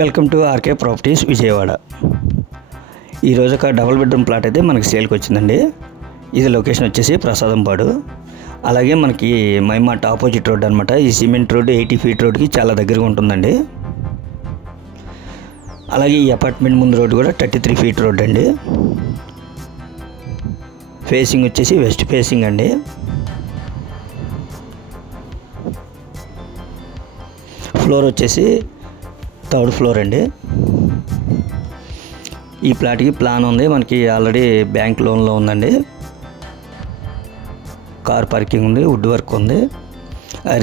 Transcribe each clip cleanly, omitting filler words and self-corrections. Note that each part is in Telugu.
Welcome to RK properties Vijayawada. ఈరోజు ఒక డబుల్ బెడ్రూమ్ ప్లాట్ అయితే మనకి సేల్కి వచ్చిందండి. ఇది లొకేషన్ వచ్చేసి ప్రసాదంపాడు. అలాగే మనకి మైమార్ట్ ఆపోజిట్ రోడ్ అనమాట. ఈ సిమెంట్ రోడ్ 80 ఫీట్ రోడ్కి చాలా దగ్గరగా ఉంటుందండి. అలాగే ఈ అపార్ట్మెంట్ ముందు రోడ్డు కూడా 33 ఫీట్ రోడ్ అండి. ఫేసింగ్ వచ్చేసి వెస్ట్ ఫేసింగ్ అండి. ఫ్లోర్ వచ్చేసి 3rd ఫ్లోర్ అండి. ఈ ప్లాట్కి ప్లాన్ ఉంది, మనకి ఆల్రెడీ బ్యాంక్ లోన్లో ఉందండి. కార్ పార్కింగ్ ఉంది, వుడ్ వర్క్ ఉంది.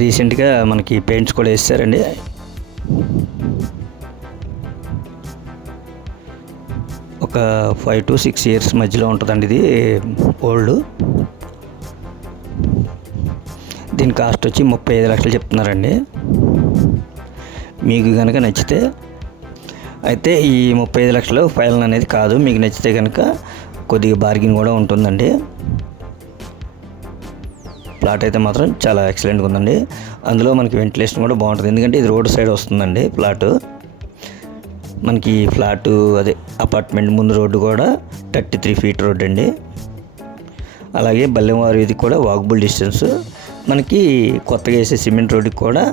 రీసెంట్గా మనకి పెయింట్స్ కూడా వేసారండి. ఒక 5 to 6 ఇయర్స్ మధ్యలో ఉంటుందండి. ఇది ఓల్డ్. దీని కాస్ట్ వచ్చి 35 లక్షలు చెప్తున్నారండి. మీకు కనుక నచ్చితే అయితే ఈ 35 లక్షలు ఫైనల్ అనేది కాదు. మీకు నచ్చితే కనుక కొద్దిగా బార్గెన్ కూడా ఉంటుందండి. ప్లాట్ అయితే మాత్రం చాలా ఎక్సలెంట్గా ఉందండి. అందులో మనకి వెంటిలేషన్ కూడా బాగుంటుంది, ఎందుకంటే ఇది రోడ్ సైడ్ వస్తుందండి ప్లాటు. మనకి ఫ్లాటు అదే అపార్ట్మెంట్ ముందు రోడ్డు కూడా 33 ఫీట్ రోడ్ అండి. అలాగే బల్లెంవారి ఇది కూడా వాకబుల్ డిస్టెన్స్. మనకి కొత్తగా వేసే సిమెంట్ రోడ్డుకి కూడా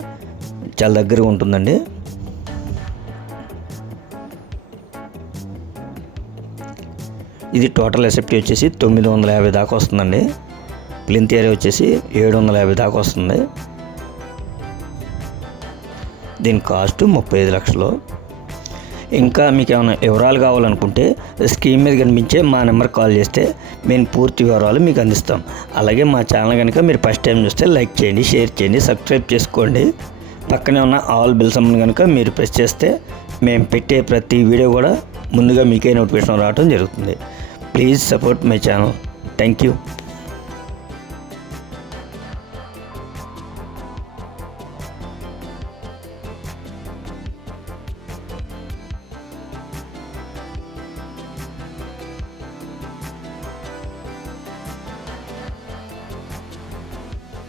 చాలా దగ్గరగా ఉంటుందండి. ఇది టోటల్ ఎసెప్టీ వచ్చేసి 950 దాకా వస్తుందండి. ప్లింత్ ఏరియా వచ్చేసి 750 దాకా వస్తుంది. దీని కాస్ట్ 35 లక్షలు. ఇంకా మీకు ఏమైనా వివరాలు కావాలనుకుంటే స్క్రీన్ మీద కనిపించే మా నెంబర్ కాల్ చేస్తే మేము పూర్తి వివరాలు మీకు అందిస్తాం. అలాగే మా ఛానల్ కనుక మీరు ఫస్ట్ టైం చూస్తే లైక్ చేయండి, షేర్ చేయండి, సబ్స్క్రైబ్ చేసుకోండి. పక్కనే ఉన్న ఆల్ బిల్ సమ్మన్ కనుక మీరు ప్రెస్ చేస్తే మేము పెట్టే ప్రతి వీడియో కూడా ముందుగా మీకే నోటిఫికేషన్ రావడం జరుగుతుంది. Please support my channel. Thank you.